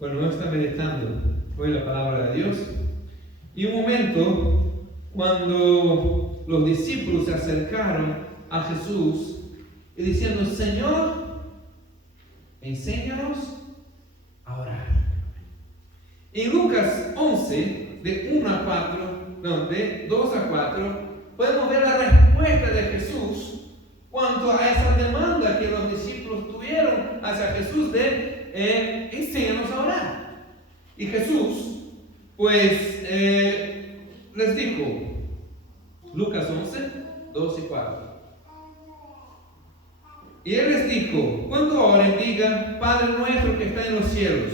Bueno, vamos a estar meditando hoy la palabra de Dios. Y un momento cuando los discípulos se acercaron a Jesús y diciendo: Señor, enséñanos a orar. En Lucas 11, de 2 a 4, podemos ver la respuesta de Jesús cuanto a esa demanda que los discípulos tuvieron hacia Jesús de enséñanos a orar. Y Jesús, pues, les dijo, Lucas 11, 2 y 4. Y Él les dijo: cuando oren, digan: Padre nuestro que está en los cielos,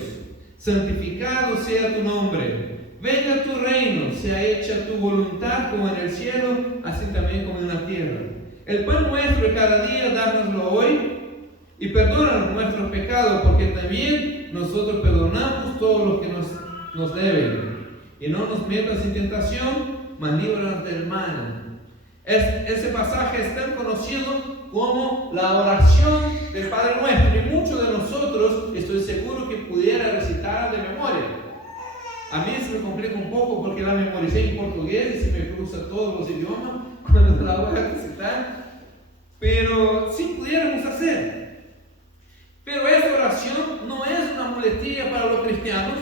santificado sea tu nombre, venga tu reino, sea hecha tu voluntad como en el cielo, así también como en la tierra. El pan nuestro de cada día, dánoslo hoy, y perdónanos nuestros pecados, porque también nosotros perdonamos todos los que nos deben. Y no nos metas en tentación, mas líbranos del mal. Ese pasaje es tan conocido como la oración del Padre Nuestro, y muchos de nosotros estoy seguro que pudiera recitar de memoria. A mí se me complica un poco porque la memoricé en portugués y se me cruza todos los idiomas cuando la voy a recitar, pero sí pudiéramos hacer. Pero esta oración no es una muletilla para los cristianos,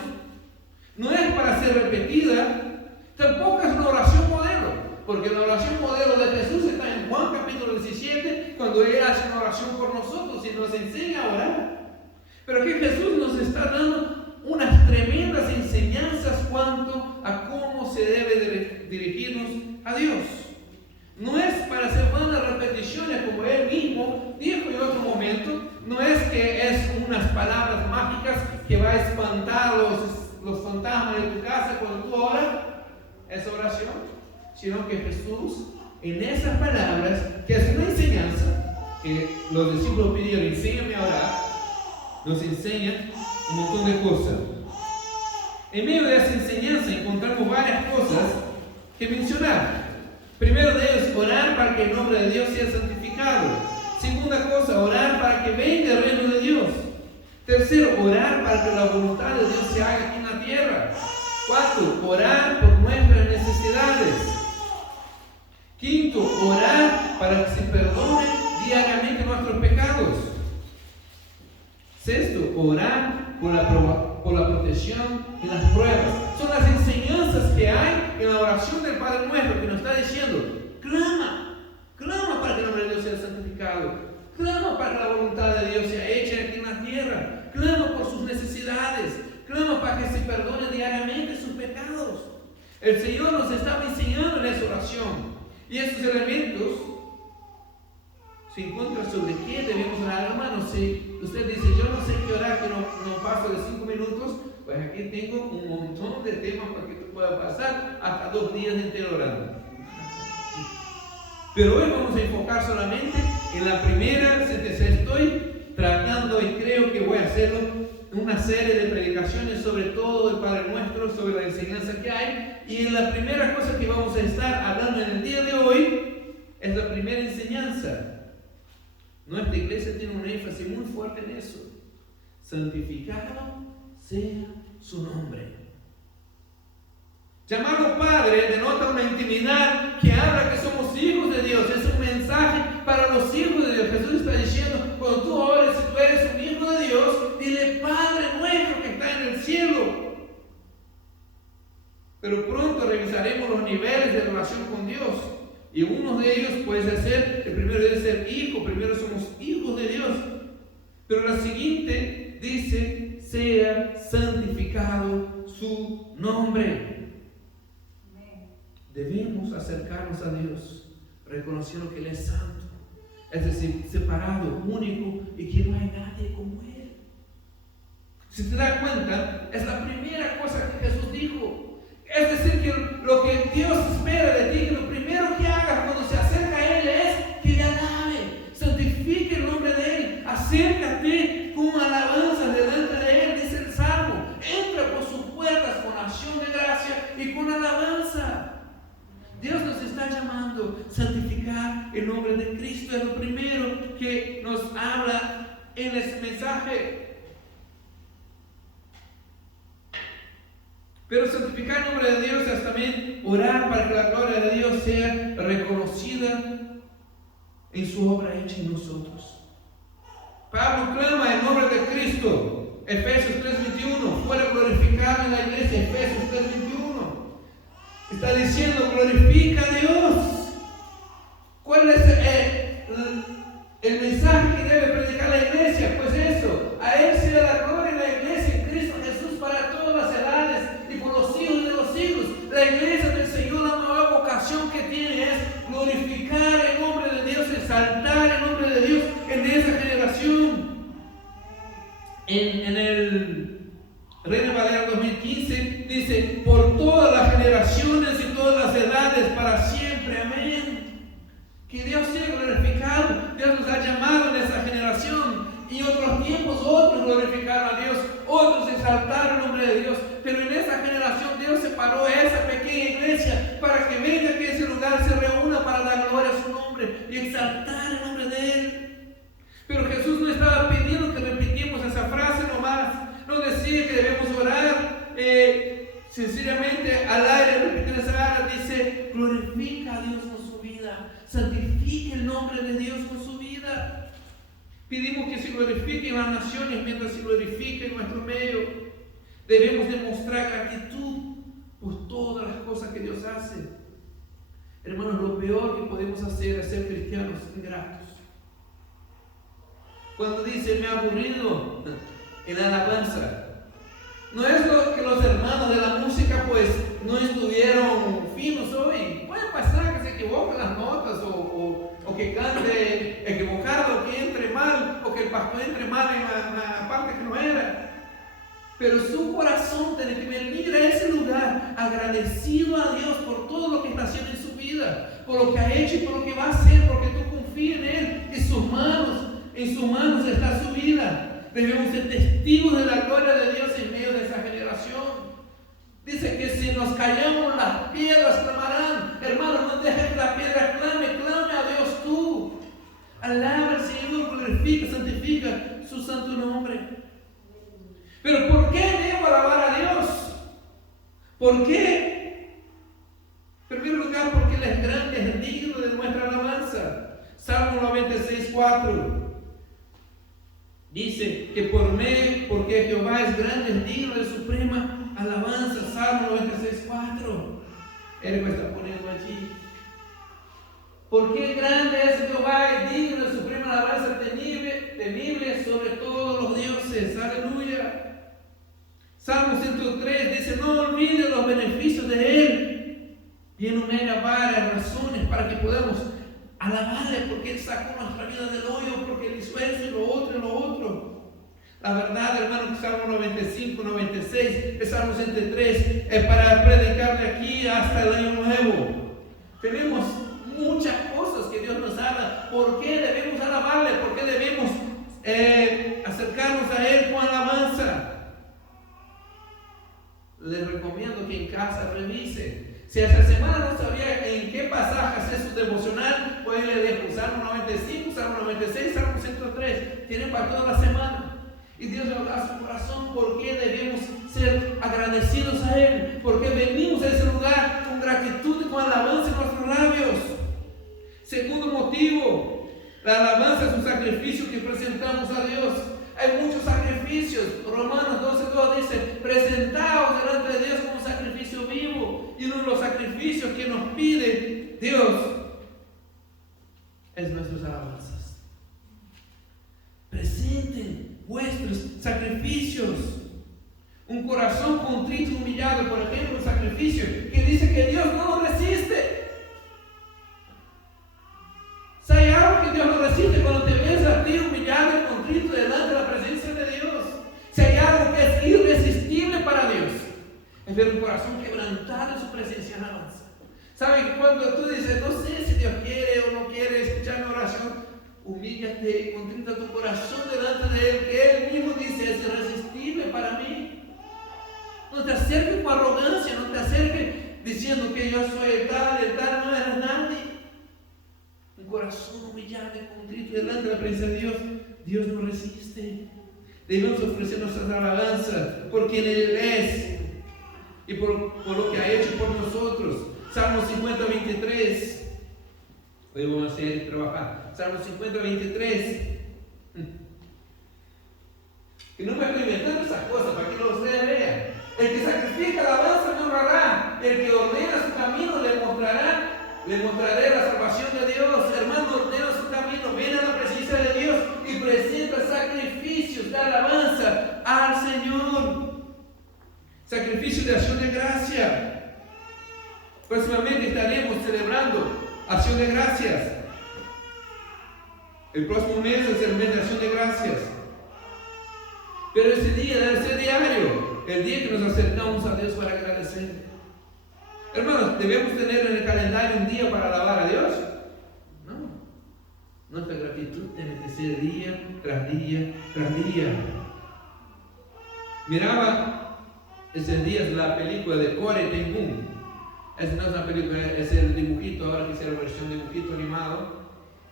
no es para ser repetida, tampoco es una oración modelo, porque la oración modelo de Jesús está en Juan capítulo 17, cuando Él hace una oración por nosotros y nos enseña a orar. Pero aquí Jesús nos está dando unas tremendas enseñanzas cuanto a cómo se debe dirigirnos a Dios. No es para hacer vanas repeticiones, como Él mismo dijo en otro momento. No es que es unas palabras mágicas que va a espantar los fantasmas de tu casa cuando tú oras esa oración, sino que Jesús, en esas palabras, que es una enseñanza que los discípulos pidieron: enséñame a orar, nos enseña un montón de cosas. En medio de esa enseñanza encontramos varias cosas que mencionar. Primero de ellos, orar para que el nombre de Dios sea santificado. Segunda cosa, orar para que venga el reino de Dios. Tercero, orar para que la voluntad de Dios se haga aquí en la tierra. Cuarto, orar por nuestras necesidades. Quinto, orar para que se perdonen diariamente nuestros pecados. Sexto, orar por la protección en las pruebas. Son las enseñanzas que hay en la oración del Padre Nuestro, que nos está diciendo: clama para que el nombre de Dios sea santificado, clama para que la voluntad de Dios sea hecha aquí en la tierra, clama por sus necesidades, clama para que se perdone diariamente sus pecados. El Señor nos estaba enseñando en esa oración, y esos elementos se encuentran sobre qué debemos orar. Hermanos, si usted dice: yo no sé qué orar, que no paso de 5 minutos, pues aquí tengo un montón de temas para que tú puedas pasar hasta 2 días enteros orando. Pero hoy vamos a enfocar solamente en la primera. Estoy tratando, y creo que voy a hacerlo, una serie de predicaciones sobre todo el Padre Nuestro, sobre la enseñanza que hay. Y la primera cosa que vamos a estar hablando en el día de hoy es la primera enseñanza. Nuestra iglesia tiene un énfasis muy fuerte en eso: santificado sea su nombre. Llamarlo Padre denota una intimidad que habla que somos hijos de Dios. Es un mensaje para los hijos de Dios. Jesús está diciendo: cuando tú ores, si tú eres un hijo de Dios, dile: Padre nuestro que está en el cielo. Pero pronto revisaremos los niveles de relación con Dios, y uno de ellos puede ser, el primero debe ser hijo. Primero somos hijos de Dios. Pero la siguiente dice: sea santificado su nombre. Debemos acercarnos a Dios reconociendo que Él es santo, es decir, separado, único, y que no hay nadie como Él. Si te das cuenta, es la primera cosa que Jesús dijo. Es decir, que lo que Dios espera de ti, que lo primero que hagas cuando se acerca a Él es que le alabe, santifique el nombre de Él, acércate con alabanza delante de Él, dice el Salmo. Entra por sus puertas con acción de gracia y con alabanza. Dios nos está llamando a santificar el nombre de Cristo. Es lo primero que nos habla en ese mensaje. Pero santificar el nombre de Dios es también orar para que la gloria de Dios sea reconocida en su obra hecha en nosotros. Pablo clama en nombre de Cristo, Efesios 3:21, fuera glorificado en la iglesia, Efesios 3:21. Está diciendo, glorifica a Dios. ¿Cuál es el mensaje que debe predicar la iglesia? Pues eso, a Él sea la gloria en la iglesia, en Cristo Jesús, para todas las edades y por los siglos de los siglos. La iglesia del Señor, la nueva vocación que tiene es glorificar el nombre de Dios, exaltar el nombre de Dios en esa generación. En el Reina Valera 2015 dice, por todas las generaciones y todas las edades, para siempre, amén. Que Dios sea glorificado. Dios nos ha llamado en esa generación, y en otros tiempos otros glorificaron a Dios, otros exaltaron el nombre de Dios, pero en esa generación Dios separó esa pequeña iglesia para que venga, que ese lugar se reúna para dar gloria a su nombre y exaltar el nombre de Él. Pero Jesús no estaba pidiendo que repitimos esa frase nomás, no decía que debemos orar sencillamente al aire, repetir esa frase. Dice, glorifica a Dios con su vida, santifique el nombre de Dios con su vida. Pedimos que se glorifiquen las naciones mientras se glorifique en nuestro medio. Debemos demostrar gratitud por todas las cosas que Dios hace. Hermanos, lo peor que podemos hacer es ser cristianos ingratos. Cuando dice, me ha aburrido en la alabanza, no es lo que los hermanos de la música pues no estuvieron finos hoy. Puede pasar que se equivoquen las notas o que cante equivocado, o que entre mal, o que el pastor entre mal en la parte que no era. Pero su corazón tiene que venir a ese lugar agradecido a Dios por todo lo que está haciendo en su vida, por lo que ha hecho y por lo que va a hacer, porque tú confías en Él, en sus manos está su vida. Debemos ser testigos de la gloria de Dios en medio de esa generación. Dice que si nos callamos, las piedras clamarán. Hermano, no dejes que la piedra clame a Dios tú. Alaba al Señor, glorifica, santifica su santo nombre. Pero ¿por qué debo alabar a Dios? ¿Por qué? En primer lugar, porque Él es grande, es digno de nuestra alabanza. Salmo 96:4 dice que porque Jehová es grande, es digno de suprema alabanza. Salmo 96:4. Él lo está poniendo allí. Porque grande es Jehová, es digno de suprema alabanza, temible sobre todos los dioses. Aleluya. Salmo 103 dice, no olvides los beneficios de Él y enumera varias razones para que podamos alabarle, porque Él sacó nuestra vida del hoyo, porque Él hizo eso y lo otro y lo otro. La verdad, hermano, que Salmo 95, 96, el Salmo 103 es para predicarle aquí hasta el año nuevo. Tenemos muchas cosas que Dios nos habla. ¿Por qué debemos alabarle? ¿Por qué debemos acercarnos a Él con alabanza? Les recomiendo que en casa revise. Si esta semana no sabía en qué pasaje hacer su devocional, pues le dejo Salmo 95, Salmo 96, Salmo 103. Tienen para toda la semana. Y Dios le habla a su corazón por qué debemos ser agradecidos a Él. Porque venimos a ese lugar con gratitud y con alabanza en nuestros labios. Segundo motivo, la alabanza es un sacrificio que presentamos a Dios. Hay muchos sacrificios. Romanos 12:2 dice, presentaos delante de Dios como un sacrificio vivo. Y uno de los sacrificios que nos pide Dios es nuestras alabanzas. Presenten vuestros sacrificios. Un corazón contrito y humillado, por ejemplo, un sacrificio que dice que Dios no lo resiste. ¿Hay algo que Dios no resiste cuando te ves a ti humillado y contrito delante de la presencia de Dios? Si hay algo que es irresistible para Dios, es ver un corazón quebrantado en su presencia en alabanza. ¿Saben? Cuando tú dices, no sé si Dios quiere o no quiere escuchar mi oración, humíllate, contrita tu corazón delante de Él, que Él mismo dice, es irresistible para mí. No te acerques con arrogancia, no te acerques diciendo que yo soy el tal, no eres nadie. Un corazón humillado y contrito delante de la presencia de Dios, Dios no resiste. Debemos ofrecer nuestras alabanzas por quien Él es. y por lo que ha hecho por nosotros. Salmo 50, 23. Hoy vamos a hacer trabajar. Salmo 50, 23. Que no me estoy inventando esas cosas para que ustedes vean. El que sacrifica alabanza me honrará. El que ordena su camino le mostraré la salvación de Dios. Hermano, ordena su camino, viene a la presencia de Dios y presenta sacrificios de alabanza al Señor. Sacrificio de acción de gracia. Próximamente estaremos celebrando acción de gracias. El próximo mes es el mes de acción de gracias. Pero ese día debe ser diario, el día que nos acercamos a Dios para agradecer. Hermanos, ¿debemos tener en el calendario un día para alabar a Dios? No. Nuestra gratitud tiene que ser día tras día tras día. Miraba esos días la película de Corey Ten-Boom. Esa no es una película, es el dibujito, ahora que hicieron la versión de dibujito animado.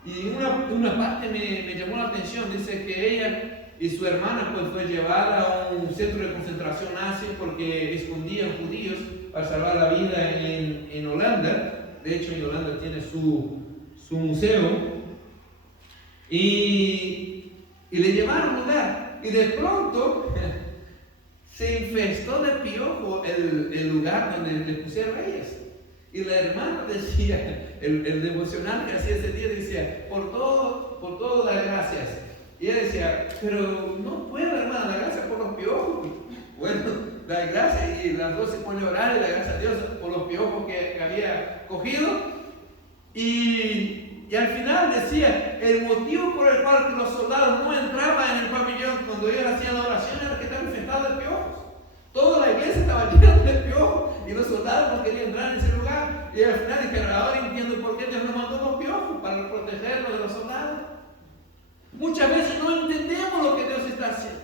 Y una parte me llamó la atención. Dice que ella y su hermana pues fue llevada a un centro de concentración nazi porque escondían judíos para salvar la vida en Holanda. De hecho, en Holanda tiene su museo. Y le llevaron a un lugar. Y de pronto se infestó de piojo el lugar donde le pusieron a ellas. Y la hermana decía, el devocional que hacía ese día decía, por todo las gracias. Y ella decía, pero no puedo, hermana, la gracia por los piojos. Bueno, la gracia, y las dos se ponen a orar y la gracia a Dios por los piojos que había cogido. Y al final decía, el motivo por el cual los soldados no entraban en el pabellón cuando ellos hacían la oración era que estaban infestados de piojos. Toda la iglesia estaba llena de piojos y los soldados no querían entrar en ese lugar. Y al final dijeron, ahora entiendo por qué Dios nos mandó los piojos, para protegernos de los soldados. Muchas veces no entendemos lo que Dios está haciendo.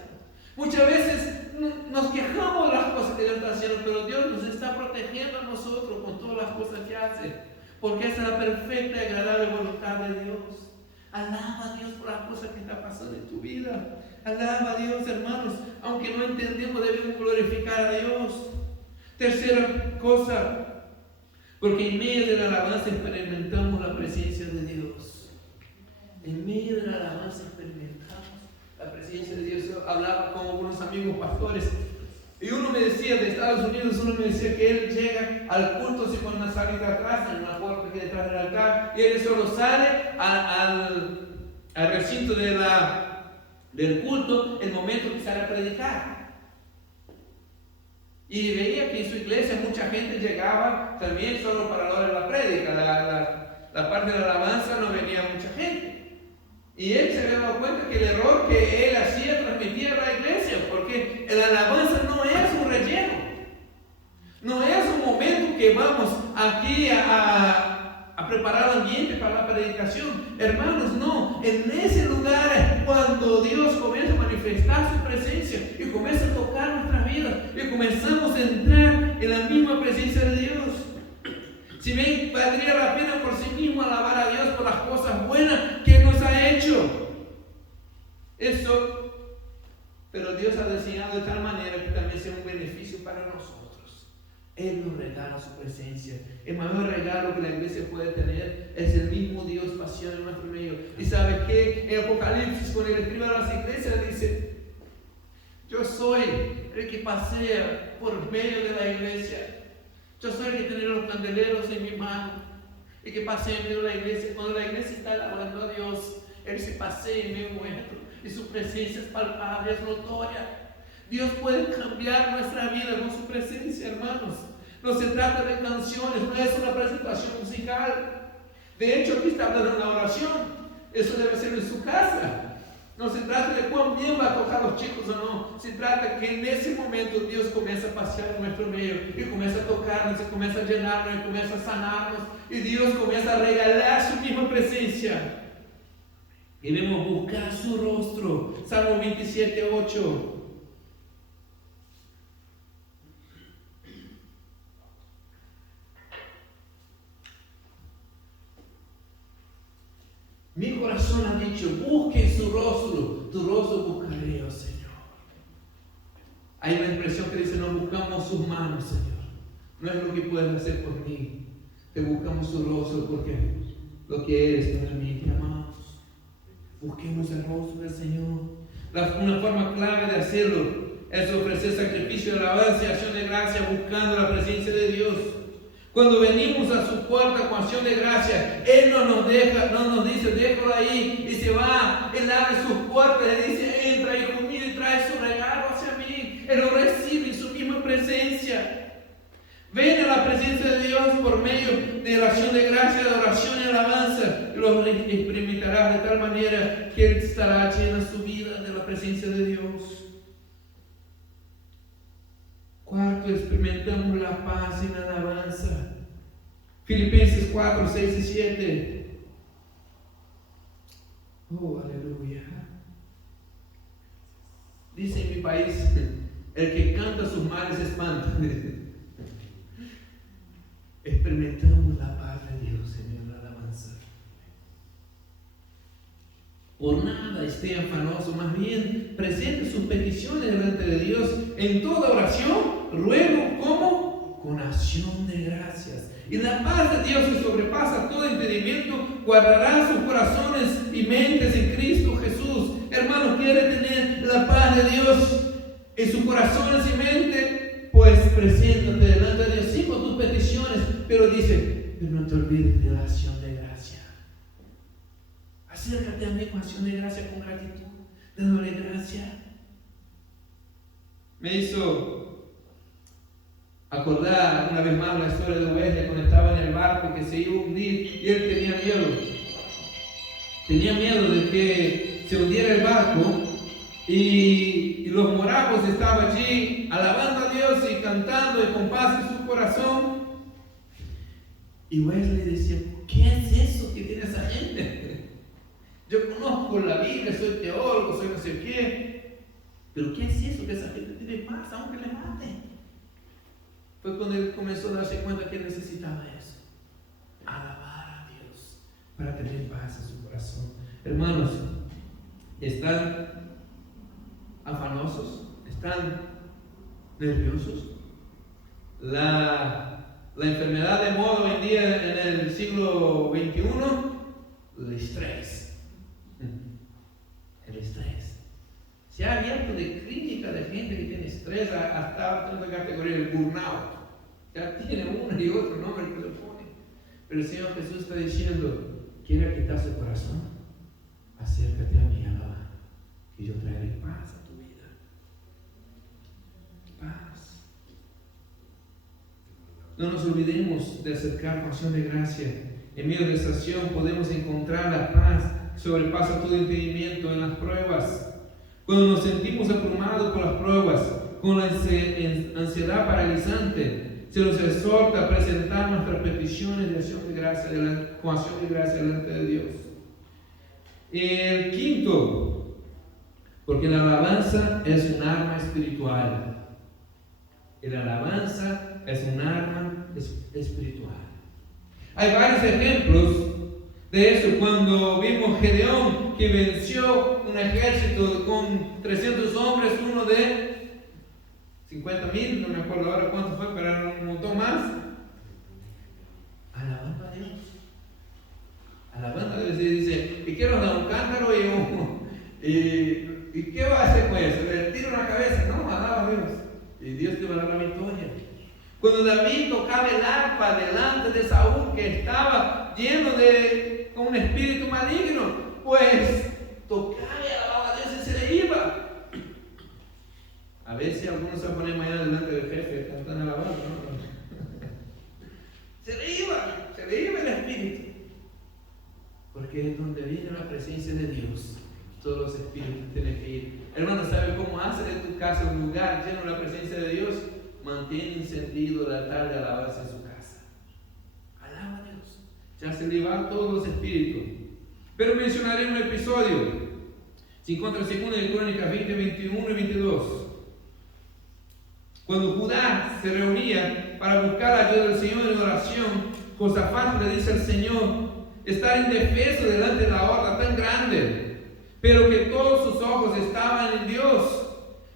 Muchas veces nos quejamos de las cosas que Dios está haciendo, pero Dios nos está protegiendo a nosotros con todas las cosas que hace, porque esa es la perfecta y agradable voluntad de Dios. Alaba a Dios por las cosas que está pasando en tu vida. Alaba a Dios, hermanos. Aunque no entendemos, debemos glorificar a Dios. Tercera cosa, porque en medio de la alabanza experimentamos la presencia de Dios. En medio de la alabanza experimentamos la presencia de Dios. Yo hablaba con algunos amigos pastores y uno me decía de Estados Unidos, uno me decía que él llega al culto así con una salida atrás, en una puerta que detrás del altar, y él solo sale al recinto del culto el momento que sale a predicar. Y veía que en su iglesia mucha gente llegaba también solo para la hora de la prédica. La parte de la alabanza no venía mucha gente. Y él se había dado cuenta que el error que él hacía transmitía a la iglesia, porque la alabanza no es un relleno, no es un momento que vamos aquí a preparar el ambiente para la predicación. Hermanos, no, en ese lugar es cuando Dios comienza a manifestar su presencia y comienza a tocar nuestras vidas y comenzamos a entrar en la misma presencia de Dios. Si bien valdría la pena por sí mismo alabar a Dios por las cosas buenas que nos ha hecho. Eso, pero Dios ha diseñado de tal manera que también sea un beneficio para nosotros. Él nos regala su presencia. El mayor regalo que la iglesia puede tener es el mismo Dios paseando en nuestro medio. Y sabe que en Apocalipsis, cuando él escribe a las iglesias, dice: yo soy el que pasea por medio de la iglesia. Yo soy el que tiene los candeleros en mi mano y que pasea en medio de la iglesia. Cuando la iglesia está alabando a Dios, Él se pasea en medio nuestro y su presencia es palpable, es notoria. Dios puede cambiar nuestra vida con su presencia, hermanos. No se trata de canciones, no es una presentación musical. De hecho, aquí está hablando de una oración. Eso debe ser en su casa. No se trata de cuán bien va a tocar los chicos o no. Se trata que en ese momento Dios comienza a pasear en nuestro medio y comienza a tocarnos, y comienza a llenarnos, y comienza a sanarnos. Y Dios comienza a regalar su misma presencia. Debemos buscar su rostro. Salmo 27, 8. Mi corazón ha dicho: busquen su rostro, tu rostro buscaré, oh Señor. Hay una expresión que dice: no buscamos sus manos, Señor. no es lo que puedes hacer por mí. Te buscamos su rostro porque lo que eres para mí, te amamos. Busquemos el rostro del Señor. Una forma clave de hacerlo es ofrecer sacrificio de alabanza y acción de gracia buscando la presencia de Dios. Cuando venimos a su puerta con acción de gracia, Él no nos dice, déjalo ahí y se va. Él abre sus puertas y dice, entra, hijo mío, y trae su regalo hacia mí. Él lo recibe en su misma presencia. Ven a la presencia de Dios por medio de la acción de gracia, de oración y alabanza. Y lo experimentarás de tal manera que Él estará llena su vida de la presencia de Dios. Cuarto, experimentamos la paz en la alabanza. Filipenses 4, 6 y 7. Oh, aleluya. Dice en mi país, el que canta sus males espanta. Experimentamos la paz de Dios en la alabanza. Por nada esté afanoso, más bien presente sus peticiones delante de Dios en toda oración, ruego, ¿cómo? Con acción de gracias. Y la paz de Dios que sobrepasa todo entendimiento guardará sus corazones y mentes en Cristo Jesús. Hermano, ¿quiere tener la paz de Dios en sus corazones y mente? Pues preséntate delante de Dios, sí, con tus peticiones, pero dice, pero no te olvides de la acción de gracia. Acércate a mí con acción de gracia, con gratitud, dándole gracia. Me hizo acordar una vez más la historia de Wesley cuando estaba en el barco que se iba a hundir y él tenía miedo. Tenía miedo de que se hundiera el barco y los moravos estaban allí alabando a Dios y cantando y con paz en su corazón. Y Wesley decía, ¿qué es eso que tiene esa gente? Yo conozco la Biblia, soy teólogo, soy no sé qué, pero ¿qué es eso que esa gente tiene paz aunque le maten? Fue cuando él comenzó a darse cuenta que necesitaba eso, alabar a Dios para tener paz en su corazón. Hermanos, ¿están afanosos? ¿Están nerviosos? La enfermedad de moda hoy en día en el siglo XXI, el estrés. El estrés. Se ha abierto de clínica de gente que tiene estrés hasta otra categoría, el burnout. Ya tiene uno y otro nombre que le pone. Pero el Señor Jesús está diciendo, ¿quiere quitar su corazón? Acércate a mí, alaba, y yo traeré paz a tu vida. Paz. No nos olvidemos de acercar con acción de gracia. En medio de esa acción podemos encontrar la paz que sobrepasa todo entendimiento en las pruebas. Cuando nos sentimos abrumados por las pruebas, con la ansiedad paralizante, se nos exhorta a presentar nuestras peticiones de acción de gracia, con acción de gracia delante de Dios. El quinto, porque la alabanza es un arma espiritual. La alabanza es un arma espiritual. Hay varios ejemplos de eso. Cuando vimos Gedeón que venció un ejército con 300 hombres, uno de 50,000, no me acuerdo ahora cuánto fue, pero era un montón más. Alabando a Dios. Alabando a Dios. Y dice, y quiero dar un cántaro y ¿qué va a hacer con eso? ¿Le tiro la cabeza? No, alaba a Dios. Y Dios te va a dar la victoria. Cuando David tocaba el arpa delante de Saúl, que estaba lleno con un espíritu maligno, pues tocaba y alababa a Dios y se le iba. A veces algunos se ponen mañana delante del jefe, están alabando, ¿no? Se le iba el espíritu. Porque es donde viene la presencia de Dios. Todos los espíritus tienen que ir. Hermano, ¿sabe cómo hacer de tu casa un lugar lleno de la presencia de Dios? Mantiene encendido el altar de alabanza en su casa. Alaba a Dios. Ya se le van todos los espíritus. Pero mencionaré un episodio. Se encuentra en 2 de Crónicas 20, 21 y 22. Cuando Judá se reunía para buscar la ayuda del Señor en oración, Josafat le dice al Señor, estar indefenso delante de la horda tan grande, pero que todos sus ojos estaban en Dios.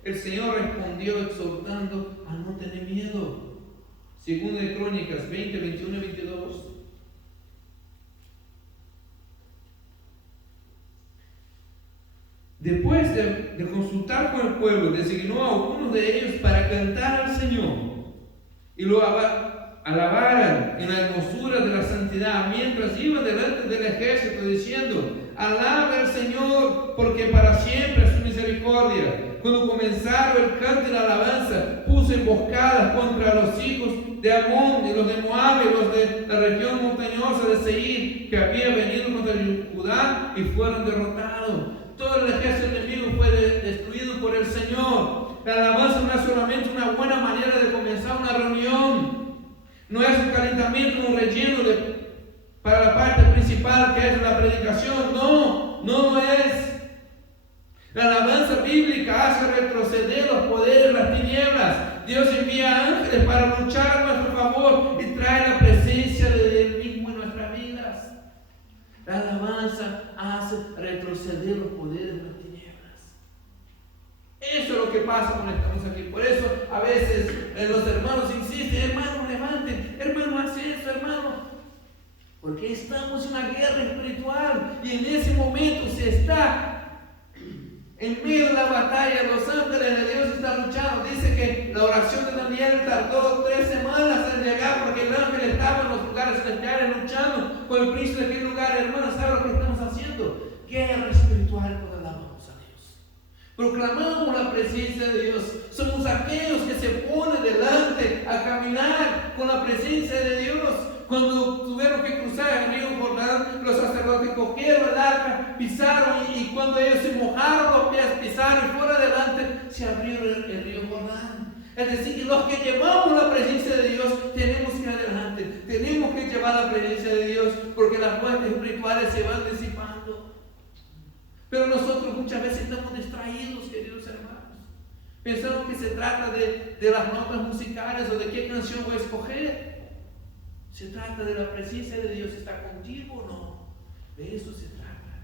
El Señor respondió exhortando a no tener miedo, Segunda de Crónicas 20, 21 y 22. Después de consultar con el pueblo, designó a algunos de ellos para cantar al Señor y lo alabaran en la hermosura de la santidad, mientras iban delante del ejército diciendo: alaba al Señor, porque para siempre es su misericordia. Cuando comenzaron el canto y la alabanza, puso emboscadas contra los hijos de Amón y los de Moab y los de la región montañosa de Seir, que había venido contra Judá, y fueron derrotados. Todo el ejército enemigo fue destruido por el Señor. La alabanza no es solamente una buena manera de comenzar una reunión, no es un calentamiento, un relleno para la parte principal, que es la predicación. No lo es. La alabanza bíblica hace retroceder los poderes, las tinieblas. Dios envía ángeles para luchar a nuestro favor y trae la presencia de Él mismo en nuestras vidas. La alabanza hace retroceder los poderes de las tinieblas. Eso es lo que pasa cuando estamos aquí. Por eso a veces los hermanos insisten: hermano, levanten, hermano, hace eso, hermano. Porque estamos en una guerra espiritual y en ese momento se está en medio de la batalla. Los ángeles de Dios están luchando. Dice que la oración de Daniel tardó 3 semanas en llegar, porque el ángel estaba en los lugares celestiales luchando con el príncipe de aquel lugar. Hermanos, ¿saben lo que estamos haciendo? Guerra espiritual cuando alabamos a Dios. Proclamamos la presencia de Dios. Somos aquellos que se ponen delante a caminar con la presencia de Dios. Cuando tuvieron que cruzar el río Jordán, los sacerdotes cogieron el arca, pisaron, y cuando ellos se mojaron los pies, pisaron y fuera adelante, se abrió el río Jordán. Es decir, que los que llevamos la presencia de Dios tenemos que ir adelante, tenemos que llevar la presencia de Dios, porque las fuerzas espirituales se van disipando. Pero nosotros muchas veces estamos distraídos, queridos hermanos. Pensamos que se trata de las notas musicales o de qué canción voy a escoger. Se trata de la presencia de Dios. ¿Está contigo o no? De eso se trata.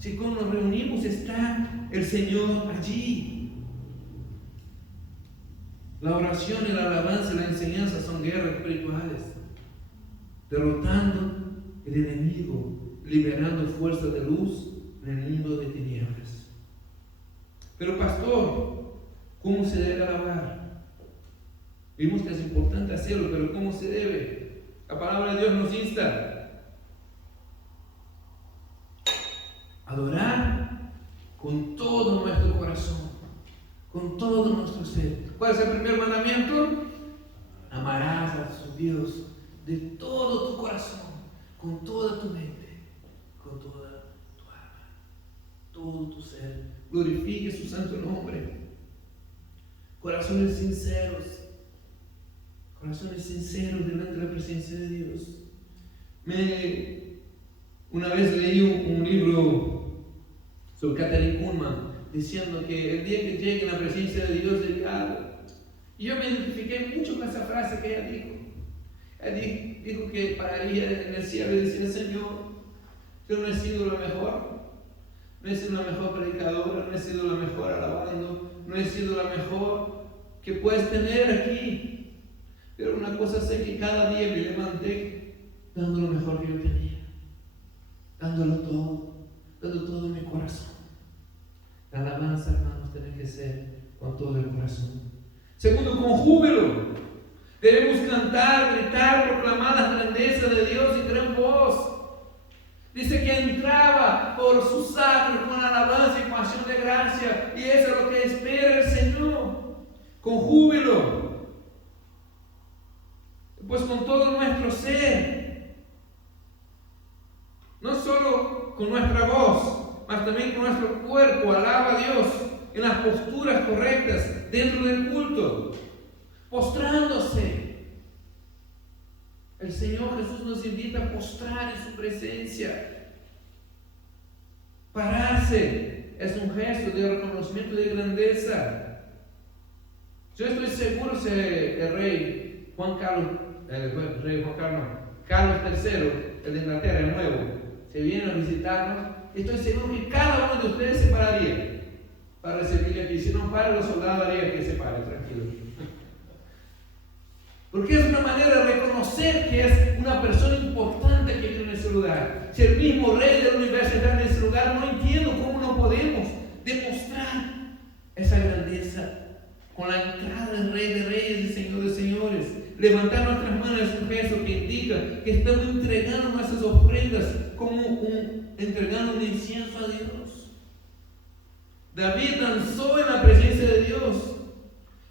Si cuando nos reunimos está el Señor allí. La oración y la alabanza y la enseñanza son guerras espirituales, derrotando el enemigo, liberando fuerzas de luz en el mundo de tinieblas. Pero pastor, ¿cómo se debe alabar? Vimos que es importante hacerlo, pero ¿cómo se debe? La palabra de Dios nos insta a adorar con todo nuestro corazón, con todo nuestro ser. ¿Cuál es el primer mandamiento? Amarás a su Dios de todo tu corazón, con toda tu mente, con toda tu alma, todo tu ser. Glorifique su santo nombre. Corazones sinceros delante de la presencia de Dios. Una vez leí un libro sobre Kathryn Kuhlman diciendo que el día que llegue a la presencia de Dios y yo me identifiqué mucho con esa frase que ella dijo. Ella dijo que para ella en el cielo decía: Señor, yo no he sido la mejor, no he sido la mejor predicadora, no he sido la mejor alabando, no he sido la mejor que puedes tener aquí. Pero una cosa sé, que cada día me levanté dando lo mejor que yo tenía, dando todo mi corazón. La alabanza, hermanos, tiene que ser con todo el corazón. Segundo, con júbilo. Debemos cantar, gritar, proclamar las grandezas de Dios y gran voz. Dice que entraba por sus atrios con alabanza y con acción de gracia, y eso es lo que espera el Señor. Con júbilo. Pues con todo nuestro ser, no solo con nuestra voz, mas también con nuestro cuerpo, alaba a Dios en las posturas correctas dentro del culto, postrándose. El Señor Jesús nos invita a postrar en su presencia. Pararse es un gesto de reconocimiento y de grandeza. Yo estoy seguro que el rey Carlos III, el de Inglaterra, el nuevo, se viene a visitarnos. Estoy seguro que cada uno de ustedes se pararía para recibirle aquí. Si no para, los soldados harían que se pare, tranquilo. Porque es una manera de reconocer que es una persona importante que vive en ese lugar. Si el mismo Rey del universo está en ese lugar, no entiendo cómo no podemos demostrar esa grandeza con la entrada del Rey de Reyes y Señor de Señores. Levantar nuestras manos es un gesto que indica que estamos entregando nuestras ofrendas como entregando un incienso a Dios. David danzó en la presencia de Dios.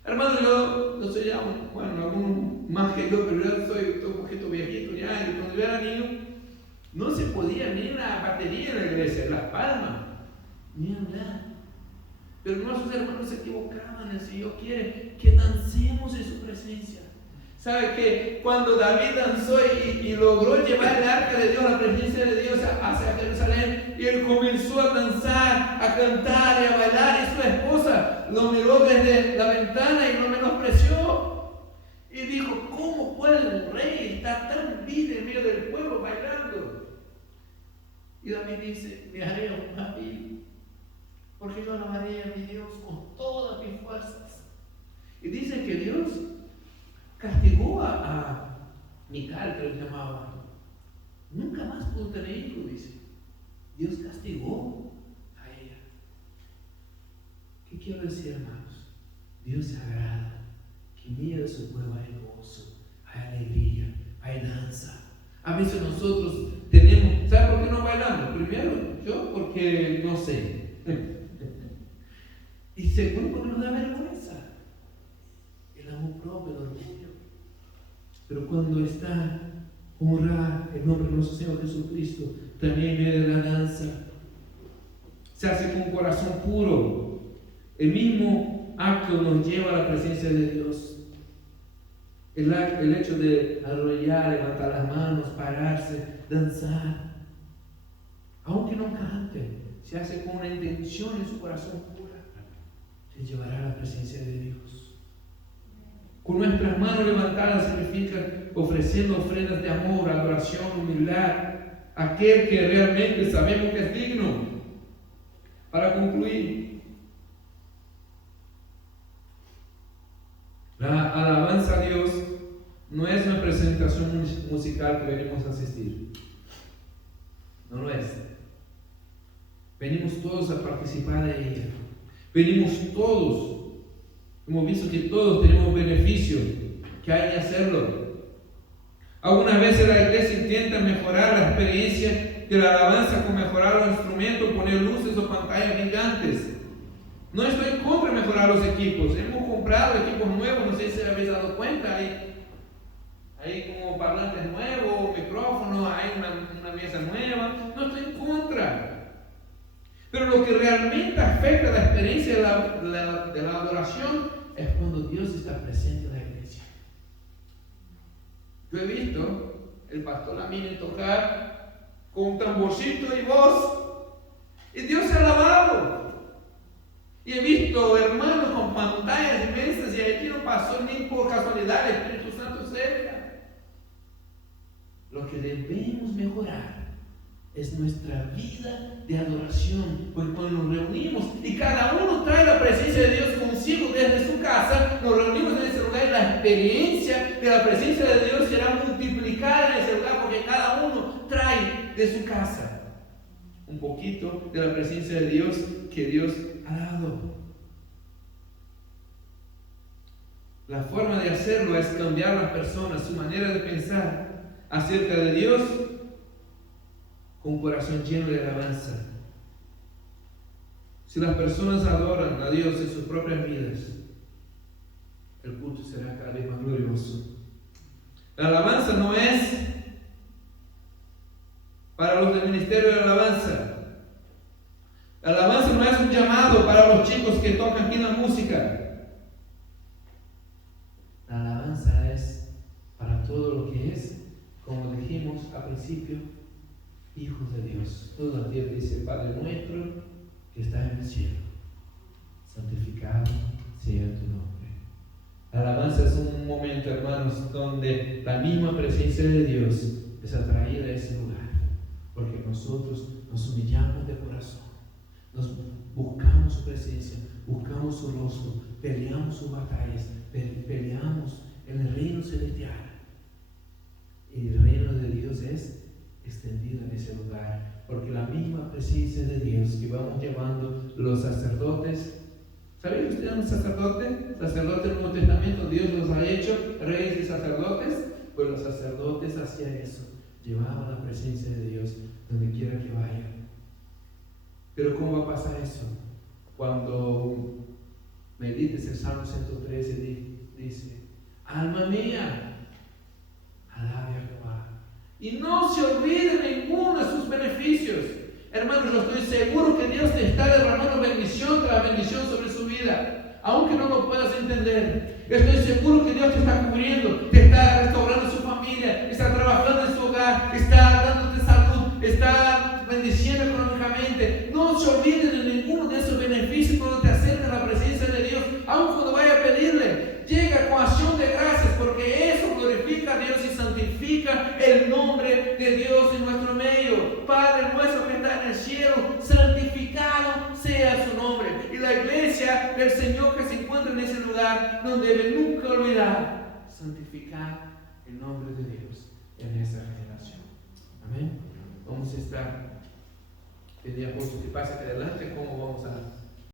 Hermano, yo no soy ya, bueno, algunos más que yo, pero yo soy un poquito viejito ya, y cuando yo era niño, no se podía ni la batería en la iglesia, las palmas, ni hablar. Pero nuestros hermanos se equivocaban, el Señor quiere que dancemos en su presencia. ¿Sabe que cuando David danzó y logró llevar el arca de Dios, la presencia de Dios hacia Jerusalén, y él comenzó a danzar, a cantar y a bailar, y su esposa lo miró desde la ventana y lo menospreció? Y dijo, ¿cómo puede el rey estar tan vil en medio del pueblo bailando? Y David dice, me haré aún más vil, porque yo alabaré a mi Dios con todas mis fuerzas. Y dice que Dios castigó a Mical, que lo llamaba. Nunca más pudo tener hijo, dice. Dios castigó a ella. ¿Qué quiero decir, hermanos? Dios se agrada que en medio de su pueblo hay gozo, hay alegría, hay danza. A veces nosotros tenemos, ¿sabe por qué no bailamos? Primero, yo porque no sé. Y segundo, porque nos da vergüenza. El amor propio, el orgullo. Pero cuando está honrar el nombre de nuestro Señor Jesucristo, también viene la danza. Se hace con corazón puro. El mismo acto nos lleva a la presencia de Dios. El hecho de arrodillar, levantar las manos, pararse, danzar. Aunque no cante, se hace con una intención en su corazón pura. Se llevará a la presencia de Dios. Con nuestras manos levantadas significa ofreciendo ofrendas de amor, adoración, humildad, aquel que realmente sabemos que es digno. Para concluir, la alabanza a Dios no es una presentación musical que venimos a asistir. No lo es. Venimos todos a participar de ella. Venimos todos. Hemos visto que todos tenemos beneficio, que hay que hacerlo. Algunas veces la iglesia intenta mejorar la experiencia de la alabanza con mejorar los instrumentos, poner luces o pantallas gigantes. No estoy en contra de mejorar los equipos. Hemos comprado equipos nuevos, no sé si se habéis dado cuenta. Hay como parlantes nuevos, micrófonos, hay una mesa nueva. No estoy en contra. Pero lo que realmente afecta la experiencia de la adoración es cuando Dios está presente en la iglesia. Yo he visto el pastor Lamine tocar con tamborcito y voz, y Dios se ha alabado. Y he visto hermanos con pantallas inmensas, y aquí no pasó ni por casualidad el Espíritu Santo cerca. Lo que debemos mejorar es nuestra vida de adoración, porque cuando nos reunimos y cada uno trae la presencia de Dios consigo desde su casa, nos reunimos en ese lugar y la experiencia de la presencia de Dios será multiplicada en ese lugar, porque cada uno trae de su casa un poquito de la presencia de Dios que Dios ha dado. La forma de hacerlo es cambiar a las personas, su manera de pensar acerca de Dios, con corazón lleno de alabanza. Si las personas adoran a Dios en sus propias vidas, el culto será cada vez más glorioso. La alabanza no es para los del ministerio de alabanza. La alabanza no es un llamado para los chicos que tocan aquí la música. La alabanza es para todo lo que es, como dijimos al principio, hijos de Dios. Toda la tierra dice, Padre nuestro que estás en el cielo, santificado sea tu nombre. La alabanza es un momento, hermanos, donde la misma presencia de Dios es atraída a ese lugar, porque nosotros nos humillamos de corazón, nos buscamos su presencia, buscamos su rostro, peleamos sus batallas, peleamos en el reino celestial. vamos llevando los sacerdotes. ¿Sabéis que usted es un sacerdote? Sacerdote del Nuevo Testamento, Dios los ha hecho reyes y sacerdotes. Pues los sacerdotes hacían eso, llevaban la presencia de Dios donde quiera que vayan. Pero ¿cómo va a pasar eso? Cuando medites el Salmo 113, dice: alma mía, alabe a Jehová, y no se olvide ninguno de sus beneficios. Hermanos, yo estoy seguro que Dios te está derramando bendición tras bendición sobre su vida, aunque no lo puedas entender. Estoy seguro que Dios te está cubriendo, te está restaurando su familia, está trabajando en su hogar, está dándote salud, está bendiciendo económicamente. No se olviden de ninguno de esos beneficios cuando te acercas a la presencia de Dios, aun cuando vaya a pedirle. Llega con acción de gracias, porque eso glorifica a Dios y santifica el nombre de Dios en nuestro medio. Padre nuestro que está en el cielo, santificado sea su nombre. Y la iglesia del Señor que se encuentra en ese lugar no debe nunca olvidar santificar el nombre de Dios en esa generación. Amén. Vamos a estar, pedí a Apóstol que pase aquí adelante, cómo vamos a